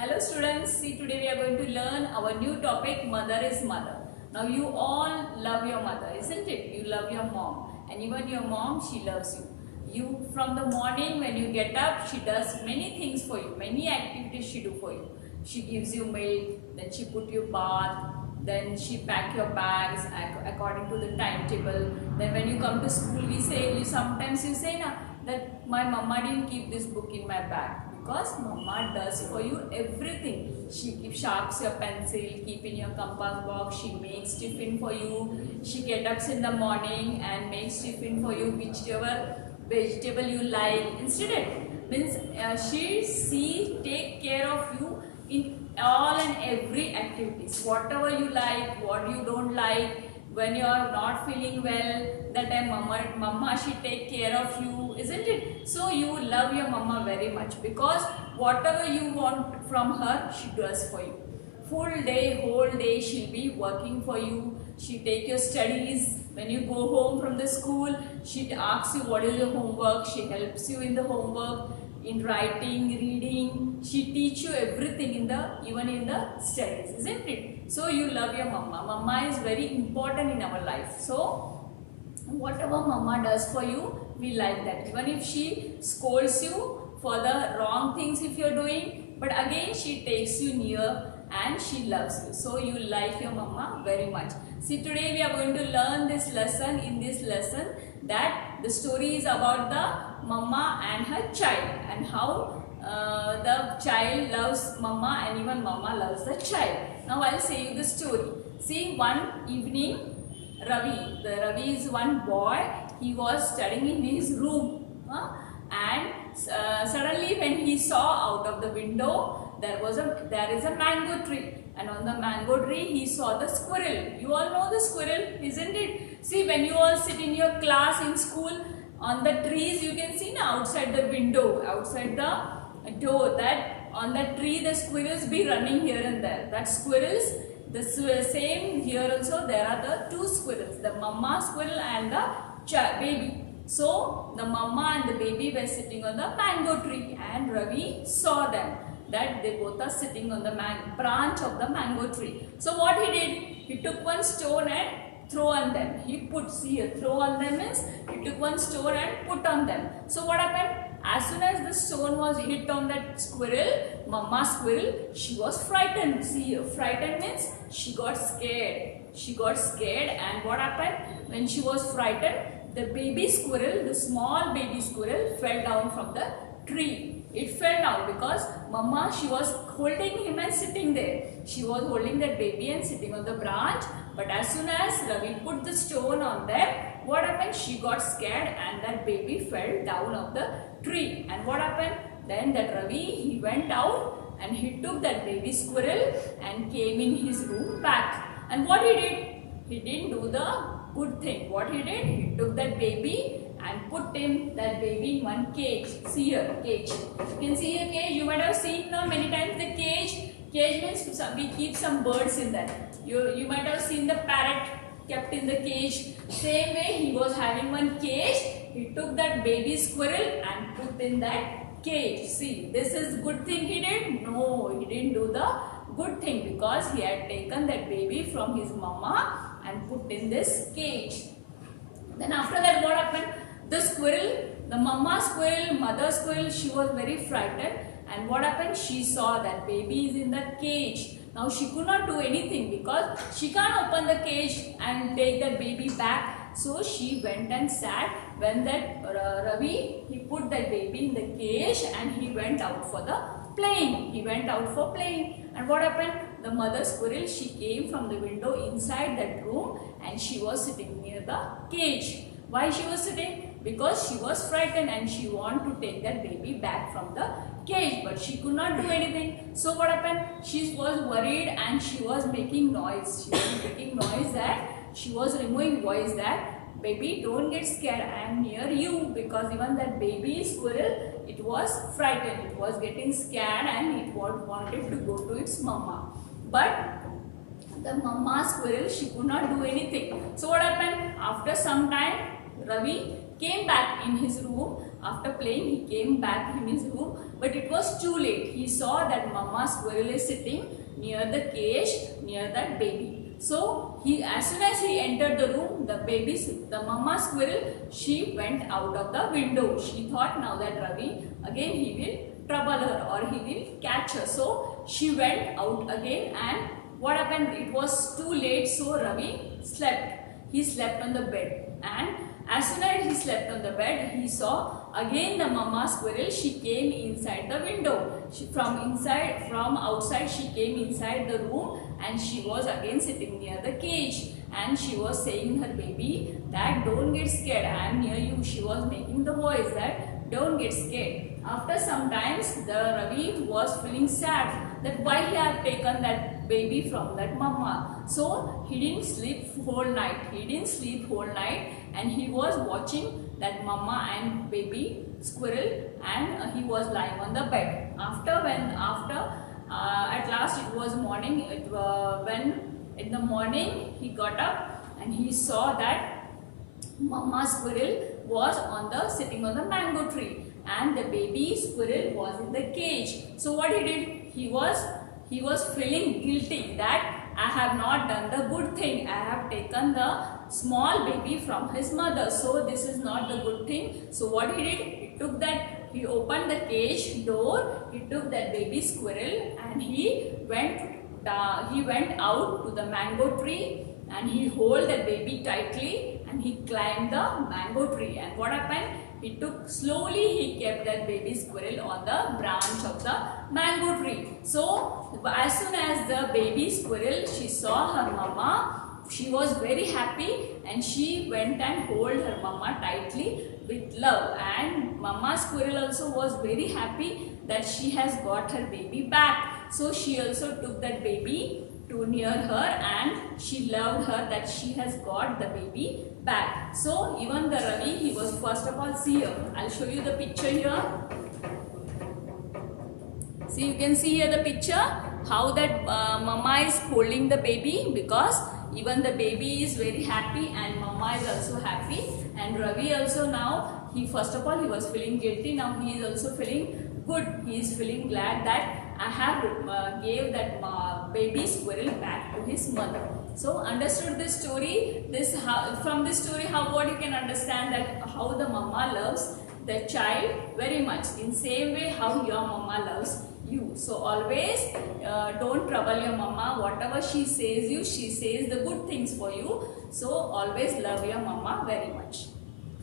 Hello students, see today we are going to learn our new topic, mother is mother. Now you all love your mother, isn't it? You love your mom, and even your mom, she loves you. You from the morning when you get up, she does many things for you, many activities she do for you. She gives you milk, then she put you bath, then she pack your bags according to the timetable. Then when you come to school, sometimes you say na, that my mama didn't keep this book in my bag, because mama does for you everything. She sharps your pencil, keep in your compass box, she makes tiffin for you, she gets up in the morning and makes tiffin for you, whichever vegetable you like. Instead, means she take care of you in all and every activities, whatever you like, what you don't like. When you are not feeling well, that time mama she take care of you, isn't it? So you love your mama very much, because whatever you want from her, she does for you. Full day, whole day she'll be working for you. She take your studies. When you go home from the school, she asks you what is your homework. She helps you in the homework, in writing, reading. She teach you everything even in the studies, isn't it? So you love your mama. Mama is very important in our life. So whatever mama does for you, we like that. Even if she scolds you for the wrong things if you're doing, but again she takes you near and she loves you. So you like your mama very much. See, today we are going to learn this lesson. In this lesson, that the story is about the mama and her child, and how the child loves mama and even mama loves the child. Now I'll say you the story. See, one evening, Ravi is one boy. He was studying in his room, and suddenly when he saw out of the window, there is a mango tree, and on the mango tree he saw the squirrel. You all know the squirrel, isn't it? See, when you all sit in your class in school, on the trees you can see now outside the window, outside the door, that on the tree the squirrels be running here and there. That squirrels, the same here also there are the two squirrels, the mama squirrel and the baby. So the mama and the baby were sitting on the mango tree, and Ravi saw them, that they both are sitting on the branch of the mango tree. So what he did, he took one stone and throw on them. He put, see here, throw on them means he took one stone and put on them. So what happened? As soon as the stone was hit on that squirrel, mama squirrel, she was frightened. See here, frightened means she got scared. She got scared, and what happened? When she was frightened, the baby squirrel, the small baby squirrel, fell down from the tree. It fell down because mama, she was holding him and sitting there. She was holding that baby and sitting on the branch. But as soon as Ravi put the stone on them, what happened? She got scared and that baby fell down of the tree. And what happened? Then that Ravi, he went out and he took that baby squirrel and came in his room back. And what he did? He didn't do the good thing. What he did? He took that baby and put that baby in one cage. See here, cage. You can see a cage. You might have seen now many times the cage. Cage means we keep some birds in that. You might have seen the parrot kept in the cage. Same way, he was having one cage. He took that baby squirrel and put in that cage. See, this is good thing he did? No, he didn't do the good thing, because he had taken that baby from his mama and put in this cage. Then after that, what happened? The squirrel, the mama squirrel, mother squirrel, she was very frightened. And what happened? She saw that baby is in the cage. Now she could not do anything, because she can't open the cage and take that baby back. So she went and sat. When that Ravi, he put that baby in the cage and he went out for the playing. He went out for playing. And what happened? The mother squirrel, she came from the window inside that room and she was sitting near the cage. Why she was sitting? Because she was frightened and she wanted to take that baby back from the cage, but she could not do anything. So what happened? She was worried and she was making noise. She was making noise that she was removing voice that, baby, don't get scared, I am near you. Because even that baby squirrel, it was frightened, it was getting scared and it wanted to go to its mama. But the mama squirrel, she could not do anything. So what happened? After some time, Ravi came back in his room. After playing, he came back in his room but it was too late. He saw that Mama Squirrel is sitting near the cage, near that baby. So as soon as he entered the room, the Mama Squirrel, she went out of the window. She thought now that Ravi again he will trouble her or he will catch her. So she went out again, and what happened? It was too late, so Ravi slept. He slept on the bed, and as soon as he slept on the bed, he saw again the Mama Squirrel. She came inside the window. From outside, she came inside the room, and she was again sitting near the cage, and she was saying her baby that don't get scared, I am near you. She was making the voice that don't get scared. After some times, the Ravi was feeling sad that why he had taken that baby from that mama. So he didn't sleep whole night. And he was watching that mama and baby squirrel, and he was lying on the bed. At last it was morning. When in the morning he got up and he saw that Mama Squirrel was sitting on the mango tree, and the baby squirrel was in the cage. So what he did? He was feeling guilty that I have not done the good thing. I have taken the small baby from his mother. So this is not the good thing. So what he did? He opened the cage door. He took that baby squirrel and he went out to the mango tree, and he held the baby tightly and he climbed the mango tree. And what happened? He kept that baby squirrel on the branch of the mango tree. So as soon as the baby squirrel, she saw her mama, she was very happy, and she went and held her mama tightly with love. And Mama Squirrel also was very happy that she has got her baby back. So she also took that baby to near her, and she loved her that she has got the baby back. So even the Ravi, he was first of all, see here, I'll show you the picture here. See, you can see here the picture how that mama is holding the baby, because even the baby is very happy and mama is also happy. And Ravi also now, first of all he was feeling guilty. Now he is also feeling good. He is feeling glad that I have gave that baby squirrel back to his mother. So understood this story. From this story, what you can understand that how the mama loves the child very much. In same way how your mama loves you. So always don't trouble your mama. Whatever she says the good things for you. So always love your mama very much.